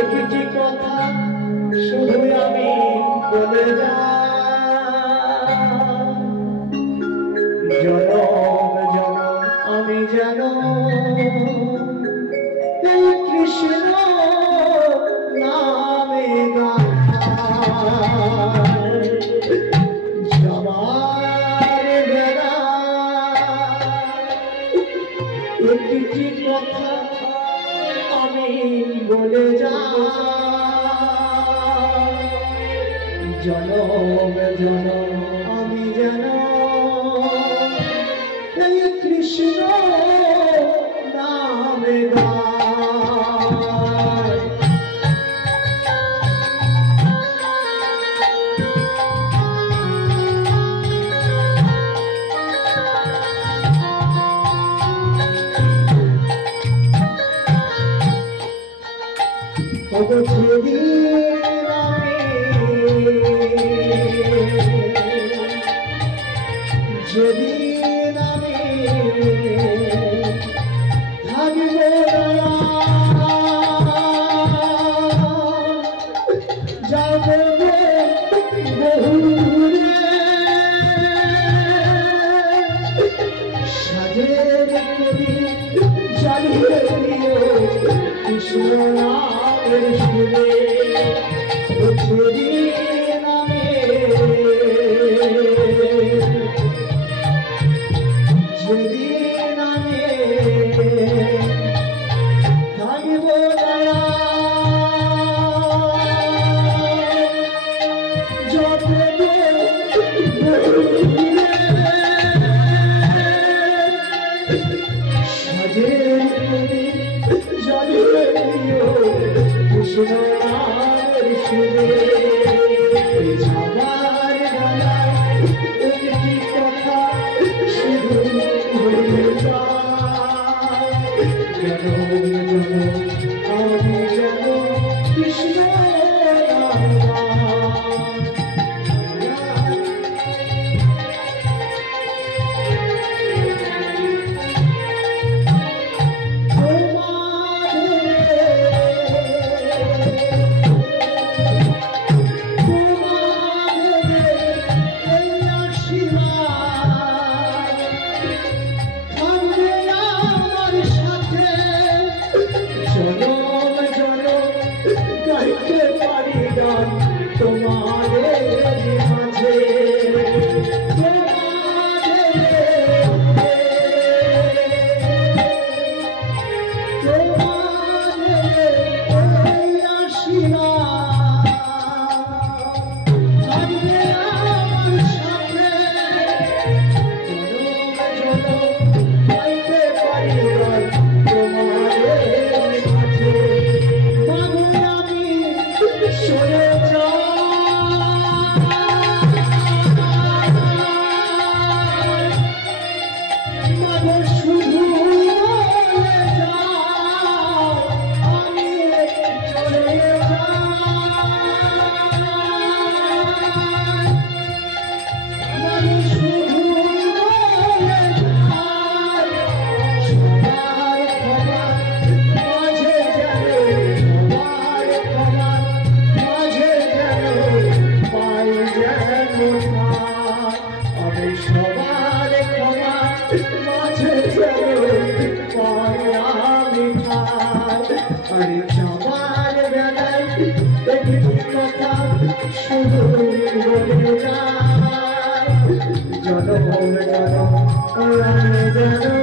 একটি কথা শুধু আমি বলে যাই, জনম জনম আমি জানো এই কৃষ্ণ নামে গাই। সবার বেলা একটি কথা আমি বলে যাই, জনম জনম আমি জানো এই কৃষ্ণ নামে গাই। যেদিন আমি থাকব যাব বহুদূরে, সাজের প্রদীপ জ্বালিয়ে দিও কৃষ্ণ নামের সুরে। যেদিন আমি থাকিব যত সাজের প্রদীপ জ্বালিয়ে দিও কৃষ্ণ নামের সুরে। আমার গলায় একটি কথা শুধু বলে যাই, জনম জনম আমি জানো কৃষ্ণ নাম শুধু বলে যাই, জনম জনম আমি জানো